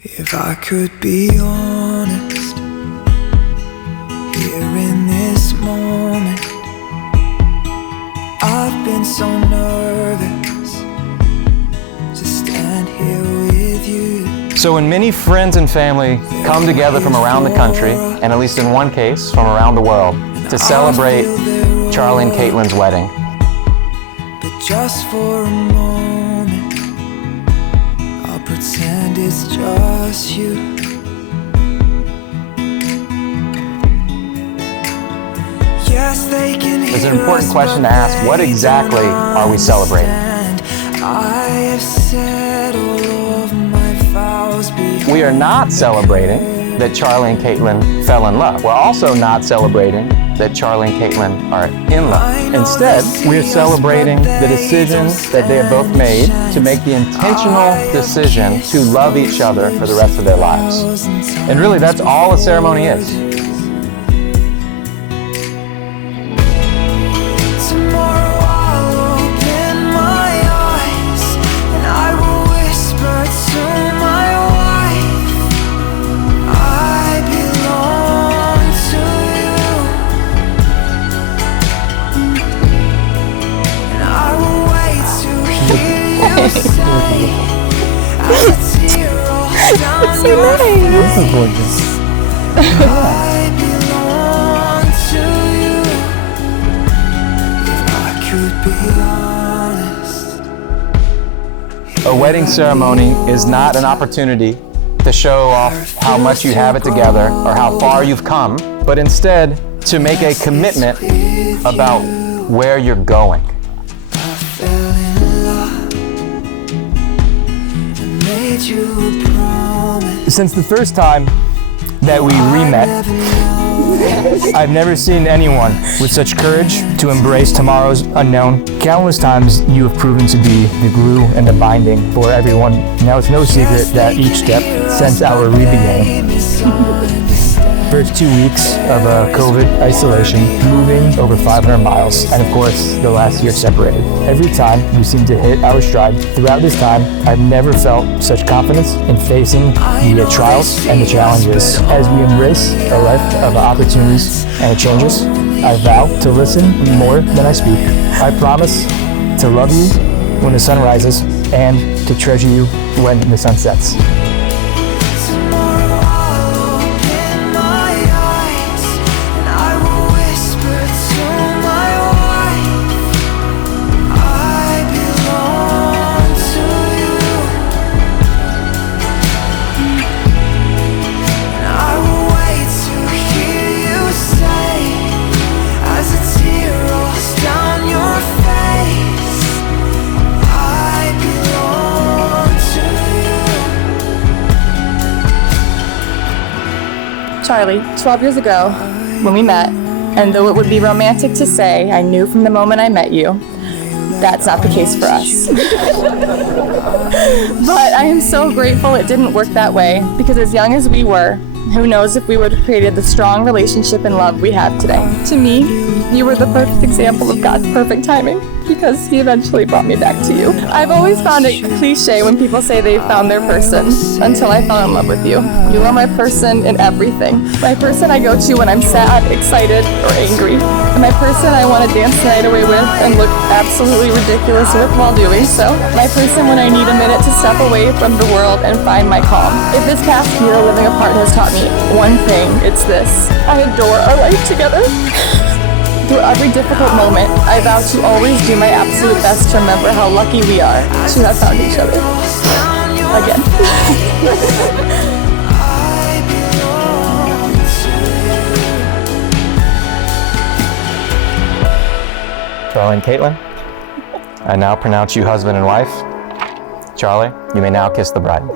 If I could be honest, here in this moment, I've been so nervous to stand here with you. So when many friends and family come together from around the country, and at least in one case, from around the world, to celebrate Charlie and Kaitlyn's wedding, but just for a moment, I'll pretend it's just you. Yes, they can hear. It's an important question to ask. What exactly are we celebrating? I have said all of my vows before. We are not celebrating that Charlie and Kaitlyn fell in love. We're also not celebrating that Charlie and Kaitlyn are in love. Instead, we are celebrating the decision that they have both made to make the intentional decision to love each other for the rest of their lives. And really, that's all a ceremony is. Tomorrow I'll open my eyes and I will whisper to my wife, I belong to you. And I will wait to hear you say, as a tear rolls down your face, This is gorgeous. I belong to you. If I could be honest. A wedding ceremony is not an opportunity to show off how much you have it together or how far you've come, but instead to make a commitment about where you're going. I fell in love and made you a promise. Since the first time that we re-met, I've never seen anyone with such courage to embrace tomorrow's unknown. Countless times you have proven to be the glue and the binding for everyone. Now it's no secret that each step since our re-beginning. First 2 weeks of COVID isolation, moving over 500 miles, and of course, the last year separated. Every time we seem to hit our stride. Throughout this time, I've never felt such confidence in facing the trials and the challenges. As we embrace a life of opportunities and changes, I vow to listen more than I speak. I promise to love you when the sun rises and to treasure you when the sun sets. Tomorrow I'll open my eyes and I will whisper to my wife, I belong to you. And I will wait to hear you say, as a tear rolls down your face, I belong to you. Charlie, 12 years ago, when we met, and though it would be romantic to say, I knew from the moment I met you, that's not the case for us. But I am so grateful it didn't work that way, because as young as we were, who knows if we would have created the strong relationship and love we have today. To me, you were the perfect example of God's perfect timing, because He eventually brought me back to you. I've always found it cliche when people say they found their person, until I fell in love with you. You are my person in everything. My person I go to when I'm sad, excited, or angry. And my person I want to dance the night away with and look absolutely ridiculous with while doing so. My person when I need a minute to step away from the world and find my calm. If this past year living apart has taught me one thing, it's this. I adore our life together. Through every difficult moment, I vow to always do my absolute best to remember how lucky we are to have found each other. Again. Charlie and Kaitlyn, I now pronounce you husband and wife. Charlie, you may now kiss the bride.